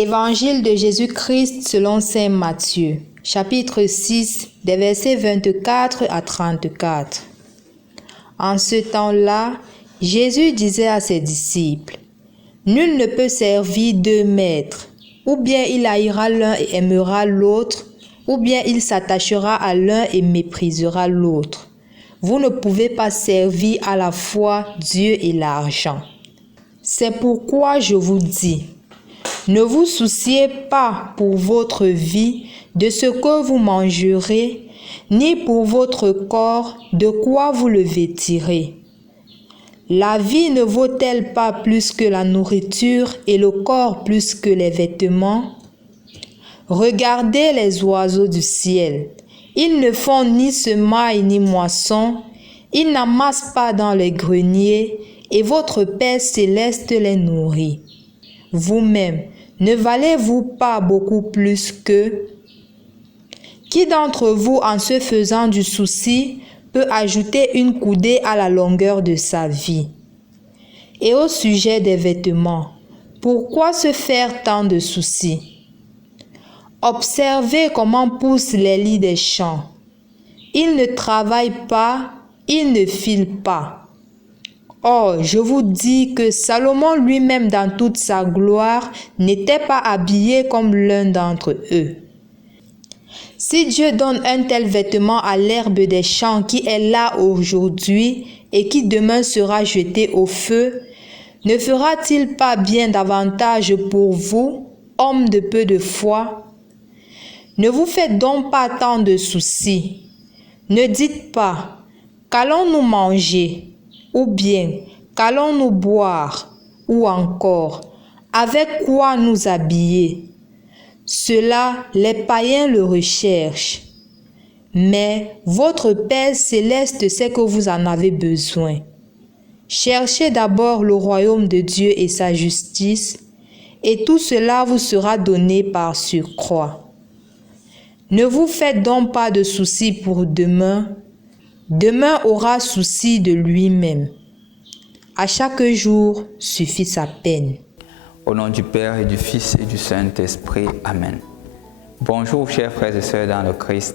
Évangile de Jésus-Christ selon saint Matthieu, chapitre 6, des versets 24 à 34. En ce temps-là, Jésus disait à ses disciples, « Nul ne peut servir deux maîtres, ou bien il haïra l'un et aimera l'autre, ou bien il s'attachera à l'un et méprisera l'autre. Vous ne pouvez pas servir à la fois Dieu et l'argent. C'est pourquoi je vous dis, ne vous souciez pas pour votre vie de ce que vous mangerez, ni pour votre corps de quoi vous le vêtirez. La vie ne vaut-elle pas plus que la nourriture et le corps plus que les vêtements? Regardez les oiseaux du ciel. Ils ne font ni semaille ni moisson, ils n'amassent pas dans les greniers, et votre Père céleste les nourrit. Vous-même, ne valez-vous pas beaucoup plus qu'eux? Qui d'entre vous, en se faisant du souci, peut ajouter une coudée à la longueur de sa vie? Et au sujet des vêtements, pourquoi se faire tant de soucis? Observez comment poussent les lys des champs. Ils ne travaillent pas, ils ne filent pas. Or, je vous dis que Salomon lui-même dans toute sa gloire n'était pas habillé comme l'un d'entre eux. Si Dieu donne un tel vêtement à l'herbe des champs qui est là aujourd'hui et qui demain sera jetée au feu, ne fera-t-il pas bien davantage pour vous, hommes de peu de foi? Ne vous faites donc pas tant de soucis. Ne dites pas, qu'allons-nous manger? Ou bien, qu'allons-nous boire? Ou encore, avec quoi nous habiller? Cela, les païens le recherchent. Mais votre Père céleste sait que vous en avez besoin. Cherchez d'abord le royaume de Dieu et sa justice, et tout cela vous sera donné par surcroît. Ne vous faites donc pas de soucis pour demain. Demain aura souci de lui-même. À chaque jour suffit sa peine. Au nom du Père et du Fils et du Saint-Esprit. Amen. Bonjour chers frères et sœurs dans le Christ.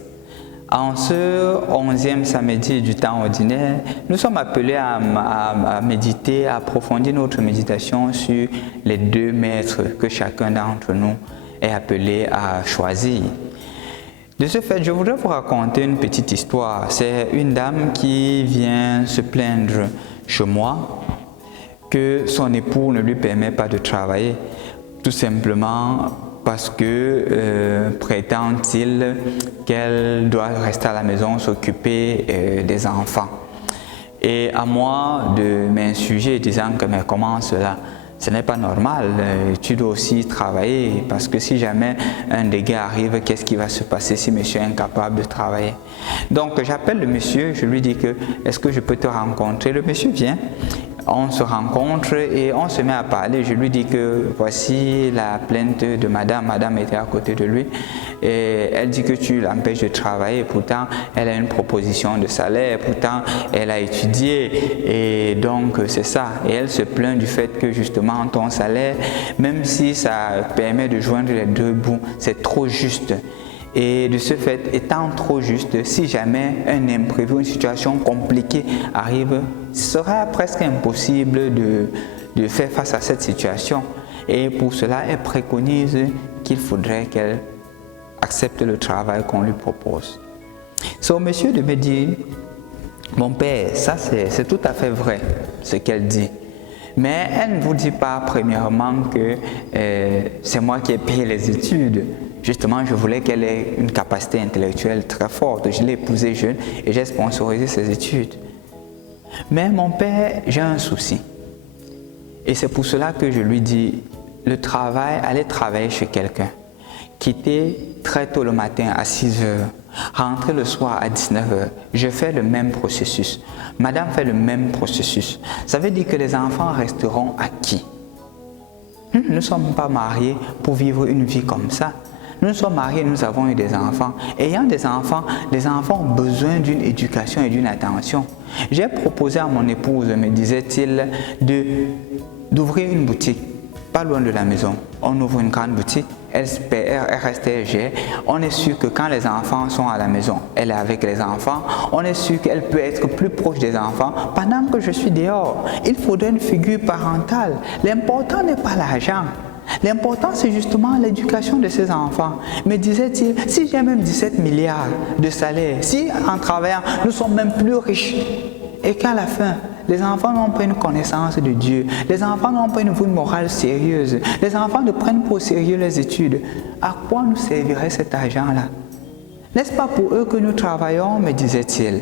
En ce 11e samedi du temps ordinaire, nous sommes appelés à méditer, à approfondir notre méditation sur les deux maîtres que chacun d'entre nous est appelé à choisir. De ce fait, je voudrais vous raconter une petite histoire. C'est une dame qui vient se plaindre chez moi que son époux ne lui permet pas de travailler, tout simplement parce que, prétend-il, qu'elle doit rester à la maison s'occuper des enfants. Et à moi de m'insurger disant que mais comment cela? Ce n'est pas normal, tu dois aussi travailler parce que si jamais un dégât arrive, qu'est-ce qui va se passer si monsieur est incapable de travailler? Donc j'appelle le monsieur, je lui dis que est-ce que je peux te rencontrer? Le monsieur vient, on se rencontre et on se met à parler. Je lui dis que voici la plainte de madame, madame était à côté de lui et elle dit que tu l'empêches de travailler, pourtant elle a une proposition de salaire, pourtant elle a étudié et donc c'est ça. Et elle se plaint du fait que justement ton salaire, même si ça permet de joindre les deux bouts, c'est trop juste. Et de ce fait, étant trop juste, si jamais un imprévu, une situation compliquée arrive, ce sera presque impossible de faire face à cette situation. Et pour cela, elle préconise qu'il faudrait qu'elle accepte le travail qu'on lui propose. C'est au monsieur de me dire, mon père, ça c'est tout à fait vrai, ce qu'elle dit. Mais elle ne vous dit pas premièrement que c'est moi qui ai payé les études. Justement, je voulais qu'elle ait une capacité intellectuelle très forte. Je l'ai épousée jeune et j'ai sponsorisé ses études. Mais mon père, j'ai un souci. Et c'est pour cela que je lui dis, le travail, aller travailler chez quelqu'un, quitter très tôt le matin à 6 heures, rentrer le soir à 19 heures, je fais le même processus. Madame fait le même processus. Ça veut dire que les enfants resteront à qui? Nous ne sommes pas mariés pour vivre une vie comme ça. Nous sommes mariés, nous avons eu des enfants. Ayant des enfants, les enfants ont besoin d'une éducation et d'une attention. J'ai proposé à mon épouse, me disait-il, d'ouvrir une boutique. pas loin de la maison. On ouvre une grande boutique, RSTG. On est sûr que quand les enfants sont à la maison, elle est avec les enfants. On est sûr qu'elle peut être plus proche des enfants pendant que je suis dehors. Il faudrait une figure parentale. L'important n'est pas l'argent. L'important, c'est justement l'éducation de ces enfants. Mais disait-il, si j'ai même 17 milliards de salaire, si en travaillant, nous sommes même plus riches, et qu'à la fin, les enfants n'ont pas une connaissance de Dieu, les enfants n'ont pas une vie morale sérieuse, les enfants ne prennent pas au sérieux les études, à quoi nous servirait cet argent-là? N'est-ce pas pour eux que nous travaillons, me disait-il?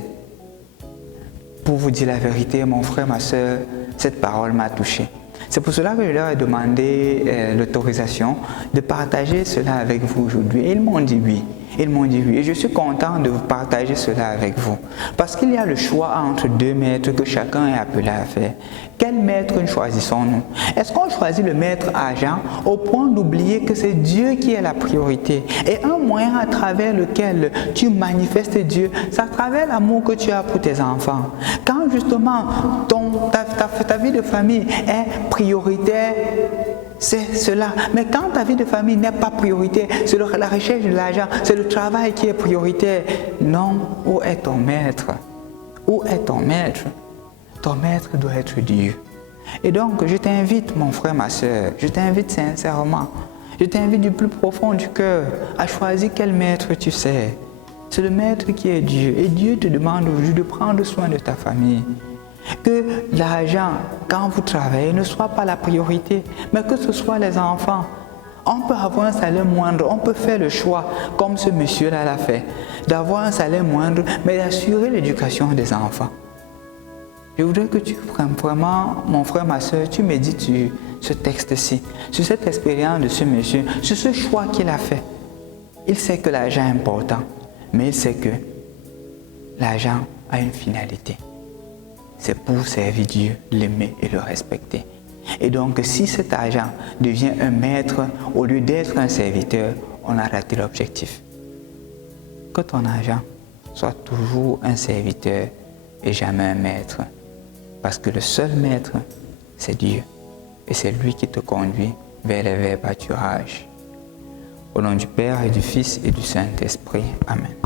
Pour vous dire la vérité, mon frère, ma soeur, cette parole m'a touché. C'est pour cela que je leur ai demandé l'autorisation de partager cela avec vous aujourd'hui. Et ils m'ont dit oui. Ils m'ont dit oui. Et je suis content de vous partager cela avec vous. Parce qu'il y a le choix entre deux maîtres que chacun est appelé à faire. Quel maître choisissons-nous? Est-ce qu'on choisit le maître argent au point d'oublier que c'est Dieu qui est la priorité? Et un moyen à travers lequel tu manifestes Dieu, c'est à travers l'amour que tu as pour tes enfants. Quand justement ta vie de famille est prioritaire, c'est cela. Mais quand ta vie de famille n'est pas prioritaire, c'est la recherche de l'argent, c'est le travail qui est prioritaire. Non, où est ton maître? Où est ton maître? Ton maître doit être Dieu. Et donc, je t'invite, mon frère, ma soeur, je t'invite sincèrement, je t'invite du plus profond du cœur à choisir quel maître tu sais. C'est le maître qui est Dieu. Et Dieu te demande aujourd'hui de prendre soin de ta famille. Que l'argent, quand vous travaillez, ne soit pas la priorité, mais que ce soit les enfants. On peut avoir un salaire moindre, on peut faire le choix, comme ce monsieur-là l'a fait, d'avoir un salaire moindre, mais d'assurer l'éducation des enfants. Je voudrais que tu prennes vraiment, mon frère, ma soeur, tu médites sur ce texte-ci, sur cette expérience de ce monsieur, sur ce choix qu'il a fait. Il sait que l'argent est important, mais il sait que l'argent a une finalité. C'est pour servir Dieu, l'aimer et le respecter. Et donc, si cet argent devient un maître au lieu d'être un serviteur, on a raté l'objectif. Que ton argent soit toujours un serviteur et jamais un maître. Parce que le seul maître, c'est Dieu. Et c'est lui qui te conduit vers les verts pâturages. Au nom du Père et du Fils et du Saint-Esprit. Amen.